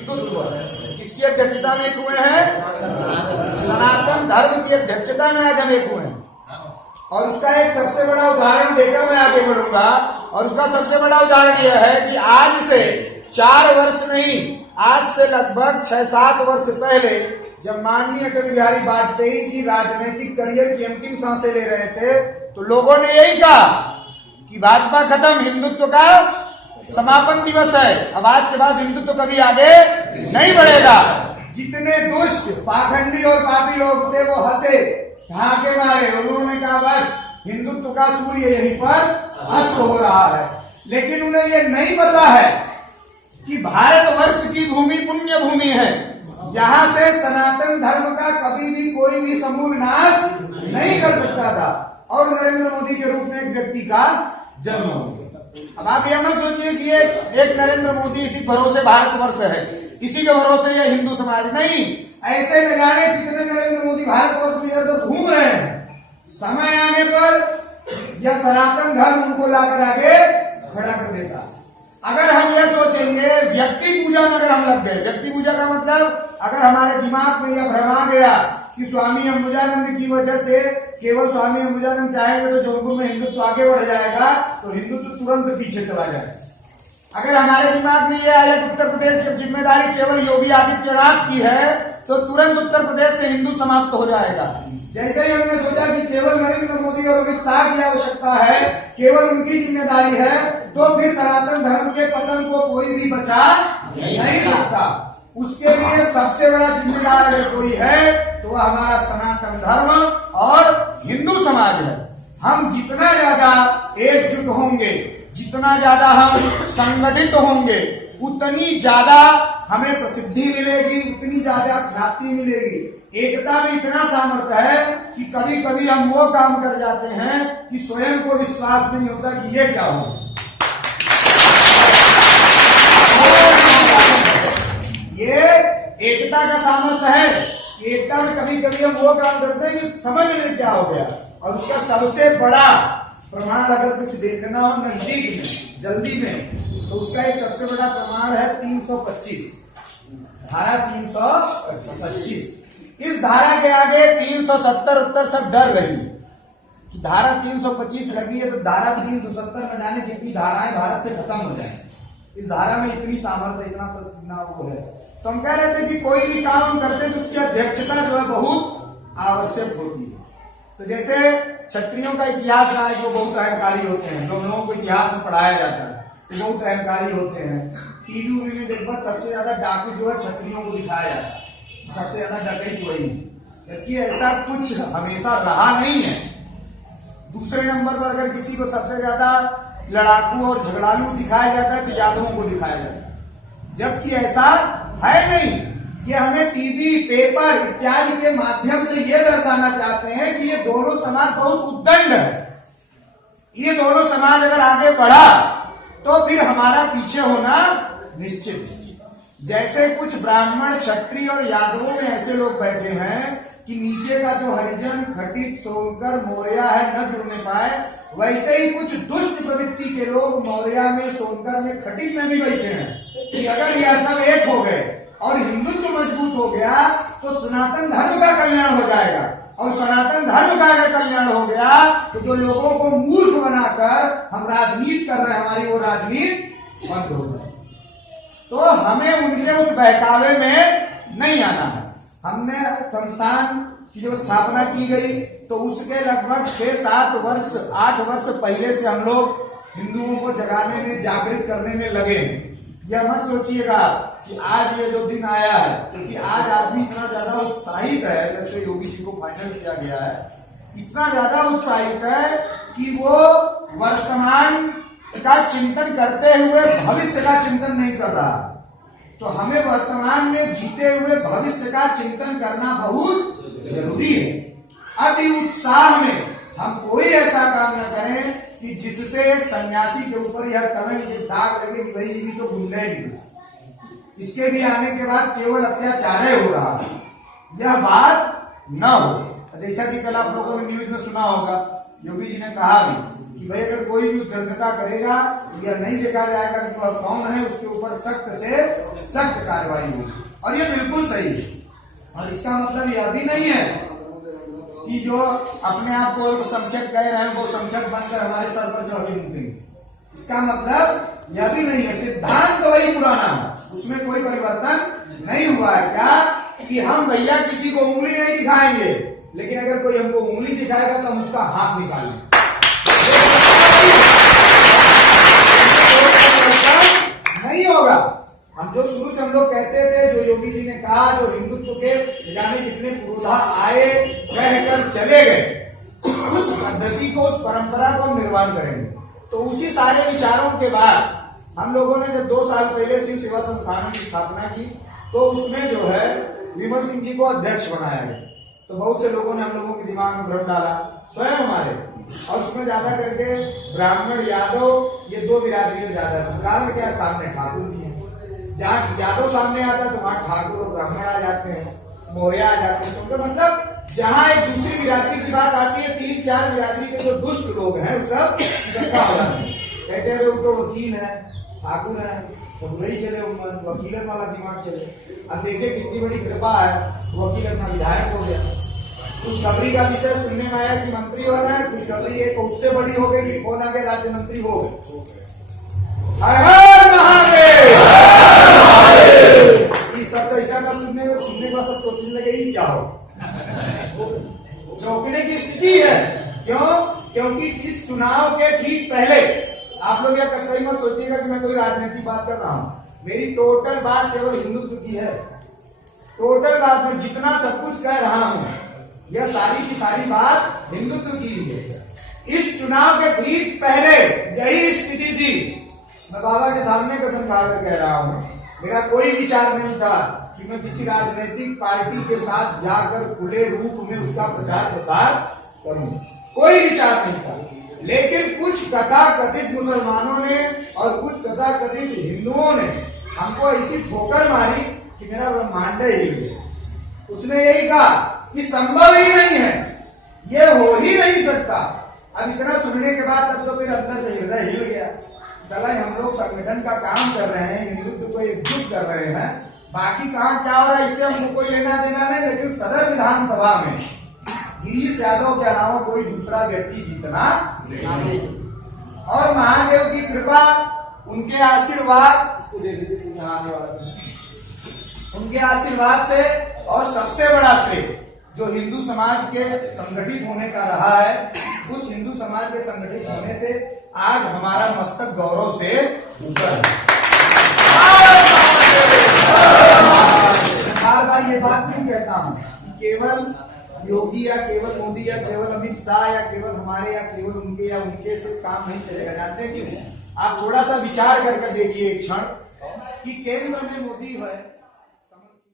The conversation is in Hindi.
हिंदुत्व किसकी अध्यक्षता में हुए हैं? सनातन धर्म की अध्यक्षता में आज हम एक हुए हैं। और उसका एक सबसे बड़ा उदाहरण देकर मैं आगे बढ़ूंगा। और उसका सबसे बड़ा उदाहरण यह है कि आज से 4 वर्ष नहीं, आज से लगभग 6-7 वर्ष पहले जब माननीय अटल बिहारी वाजपेयी जी राजनीतिक करियर की अंतिम सांसें ले रहे थे, तो लोगों ने यही कहा कि भाजपा खत्म, हिंदुत्व का समापन दिवस है, अब आज के बाद हिंदुत्व कभी आगे नहीं बढ़ेगा। जितने दुष्ट, पाखंडी और पापी लोग थे वो हंसे, ढाके मारे, उन्होंने कहा बस हिंदुत्व का सूर्य यहीं पर अस्त हो रहा है। लेकिन उन्हें यह नहीं पता है कि भारतवर्ष की भूमि पुण्य भूमि है, जहां से सनातन धर्म का कभी भी कोई भी समूल नाश नहीं कर सकता था और नरेंद्र मोदी के रूप में एक व्यक्ति का जन्म हो गया। अब आप यह मत सोचिए कि एक नरेंद्र मोदी इसी भरोसे भारतवर्ष है, इसी के भरोसे यह हिंदू समाज नहीं। ऐसे न जाने कितने नरेंद्र मोदी भारतवर्ष में इधर घूम रहे हैं। समय आने पर यह सनातन धर्म उनको लाकर आगे खड़ा कर देगा। अगर हम यह सोचेंगे, व्यक्ति पूजा में अगर हम लग गए, व्यक्ति पूजा का मतलब अगर हमारे दिमाग में यह भ्रम आ गया कि स्वामी अंबुजानंद की वजह से केवल स्वामी अंबुजानंद चाहेंगे तो जौनपुर में हिंदुत्व आगे बढ़ जाएगा, तो हिंदुत्व तुरंत पीछे चला जाएगा। अगर हमारे दिमाग में यह आया कि उत्तर प्रदेश की जिम्मेदारी केवल योगी आदित्यनाथ की है, तो तुरंत उत्तर प्रदेश से हिंदू समाप्त हो जाएगा। जैसे ही हमने सोचा कि केवल नरेंद्र मोदी और अमित शाह की आवश्यकता है, केवल उनकी जिम्मेदारी है, तो फिर सनातन धर्म के पतन को कोई भी बचा नहीं सकता। उसके लिए सबसे बड़ा जिम्मेदार अगर कोई है तो वह हमारा सनातन धर्म और हिंदू समाज है। हम जितना ज्यादा एकजुट होंगे, जितना ज्यादा हम संगठित होंगे, उतनी ज्यादा हमें प्रसिद्धि मिलेगी, उतनी ज्यादा ख्याति मिलेगी। एकता में इतना सामर्थ्य है कि कभी कभी हम वो काम कर जाते हैं कि स्वयं को विश्वास नहीं होता कि ये क्या हो। ये एकता का सामर्थ्य है। एकता में कभी कभी हम वो काम करते हैं कि समझ नहीं क्या हो गया। और उसका सबसे बड़ा प्रमाण अगर कुछ देखना हो नजदीक में, जल्दी में, तो उसका एक सबसे बड़ा प्रमाण है 325, धारा 325। इस धारा के आगे 370 उत्तर सब डर रही है कि धारा 325 लगी है तो धारा 370 में जाने कितनी धाराएं भारत से खत्म हो जाए। इस धारा में इतनी सामर्थ्य, इतना वो है। तो हम कह रहे थे कि कोई भी काम हम करते हैं तो उसकी अध्यक्षता जो है बहुत आवश्यक होती है। तो जैसे क्षत्रियों का इतिहास रहा है, जो बहुत अहंकारी होते हैं, जो लोगों को इतिहास में पढ़ाया जाता है, तो बहुत अहंकारी होते हैं। टीवी में देखकर सबसे ज्यादा डाकू जो है क्षत्रियों को दिखाया जाता है, सबसे ज्यादा डकैत वही है, जबकि ऐसा कुछ हमेशा रहा नहीं है। दूसरे नंबर पर अगर किसी को सबसे ज्यादा लड़ाकू और झगड़ालू दिखाया जाता है तो यादवों को दिखाया जाता है, जबकि ऐसा है नहीं। ये हमें टीवी, पेपर इत्यादि के माध्यम से ये दर्शाना चाहते हैं कि ये दोनों समाज बहुत उद्दंड है। ये दोनों समाज अगर आगे बढ़ा तो फिर हमारा पीछे होना निश्चित है। जैसे कुछ ब्राह्मण, क्षत्रिय और यादवों में ऐसे लोग बैठे हैं कि नीचे का जो हरिजन, खटिक, सोनकर, मौर्य है न जुड़ने पाए, वैसे ही कुछ दुष्ट प्रवृत्ति के लोग मौर्य में, सोनकर में, खटिक में भी बैठे हैं कि अगर यह सब एक हो गए और हिंदुत्व मजबूत हो गया तो सनातन धर्म का कल्याण हो जाएगा। और सनातन धर्म का अगर कल्याण हो गया तो जो लोगों को मूर्ख बनाकर हम राजनीति कर रहे हैं, हमारी वो राजनीति बंद हो जाए। तो हमें उनके उस बहकावे में नहीं आना है। हमने संस्थान की जो स्थापना की गई तो उसके लगभग 6-7 वर्ष, 8 वर्ष पहले से हम लोग हिंदुओं को जगाने में, जागृत करने में लगे। यह मत सोचिएगा कि आज ये जो दिन आया है, क्योंकि आज आदमी इतना ज्यादा उत्साहित है, जैसे योगी जी को फाइनल किया गया है, इतना ज्यादा उत्साहित है कि वो वर्तमान का चिंतन करते हुए भविष्य का चिंतन नहीं कर रहा। तो हमें वर्तमान में जीते हुए भविष्य का चिंतन करना बहुत जरूरी है। अति उत्साह में हम कोई ऐसा काम न करें कि जिससे एक सन्यासी के ऊपर यह कलंक, दाग लगे कि भाई ये भी तो गुंडे ही, इसके भी आने के बाद केवल अत्याचार हो रहा है। यह बात न हो। जैसा कि कल आप लोगों ने न्यूज में सुना होगा योगी जी ने कहा भी कि भाई अगर कोई भी उद्दंडता करेगा या नहीं देखा जाएगा कि वह कौन है, उसके ऊपर सख्त से सख्त कार्रवाई होगी। और ये बिल्कुल सही है। और इसका मतलब यह भी नहीं है कि जो अपने आप को अल्पसंख्यक कह रहे हैं वो संख्यक बनकर हमारे सर पर चढ़े मुकेंगे। इसका मतलब यह भी नहीं है, सिद्धांत तो वही पुराना है, उसमें कोई परिवर्तन नहीं हुआ है। क्या कि हम भैया किसी को उंगली नहीं दिखाएंगे, लेकिन अगर कोई हमको उंगली दिखाएगा तो हम उसका हाथ निकालेंगे। नहीं होगा। हम जो शुरू से हम लोग कहते थे, जो योगी जी ने कहा, जो हिंदुत्व के जाने कितने पुरोधा आए कहकर चले गए, उस पद्धति को, उस परंपरा को हम निर्माण करेंगे। तो उसी सारे विचारों के बाद हम लोगों ने जब 2 साल पहले शिव सेवा संस्थान की स्थापना की, तो उसमें जो है विमल सिंह जी को अध्यक्ष बनाया गया। तो बहुत से लोगों ने हम लोगों के दिमाग में भ्रम डाला, स्वयं हमारे, और उसमें ज्यादा करके ब्राह्मण यादव ये 2 बिरादरियां ज्यादा थी। कारण क्या, सामने ठाकुर जी हैं, जहाँ यादव सामने आता है तो वहां ठाकुर और ब्राह्मण आ जाते हैं, मौर्य आ जाते हैं। तो मतलब जहां एक दूसरी बिरादरी की बात आती है, 3-4 बिरादरी के जो दुष्ट लोग हैं वो सब इकट्ठा हो जाते हैं। कहते हैं लोग तो वकील है, ठाकुर है, तो बुरे ही चले, वकीलन वाला दिमाग चले। अब देखिए कितनी बड़ी कृपा है, वकील अपना विधायक हो गया। खुशखबरी का विषय सुनने में आया कि मंत्री हो रहा है, खुशखबरी एक उससे बड़ी हो गई कि कौन आगे राज्य मंत्री हो गए। हर हर महादेव। इस शब्द ऐसा का सुनने के बाद सब सोचने लगे ही क्या हो, चौंकने की स्थिति है। क्यों? क्योंकि इस चुनाव के ठीक पहले आप लोग यह कतई मत सोचिएगा कि मैं कोई राजनीतिक बात कर रहा हूं। मेरी टोटल बात केवल हिंदुत्व की है। टोटल बात में जितना सब कुछ कह रहा हूं, यह सारी की सारी बात हिंदुत्व की है। इस चुनाव के ठीक पहले यही स्थिति थी। मैं बाबा के सामने कसम खाकर कह रहा हूं, मेरा कोई विचार नहीं था कि मैं किसी राजनीतिक पार्टी के साथ जाकर खुले रूप में उसका प्रचार प्रसार करूं, कोई विचार नहीं था। लेकिन कुछ कथाकथित मुसलमानों ने और कुछ तथाकथित हिंदुओं ने हमको ऐसी ठोकर मारी कि मेरा ब्रह्मांड हिल गया। उसने यही कहा कि संभव ही नहीं है, ये हो ही नहीं सकता। अब इतना सुनने के बाद तब तो फिर अंदर से हृदय हिल गया। चला हम लोग संगठन का काम कर रहे हैं, हिंदुत्व को एकजुट कर रहे हैं, बाकी कहाँ क्या हो रहा है इससे हमको कोई लेना देना नहीं। लेकिन सदर विधानसभा में गिरीश यादव के अलावा कोई दूसरा व्यक्ति जीतना नहीं। और महादेव की कृपा, उनके आशीर्वाद, उनके आशीर्वाद से, और सबसे बड़ा श्रेय जो हिंदू समाज के संगठित होने का रहा है, उस हिंदू समाज के संगठित होने से आज हमारा मस्तक गौरव से ऊपर है। बार बार ये बात क्यों कहता हूं? केवल योगी या केवल मोदी या केवल अमित शाह या केवल हमारे या केवल उनके या उनके से काम नहीं चलेगा। जानते हैं क्यों? आप थोड़ा सा विचार करके देखिए एक क्षण कि केंद्र में मोदी है,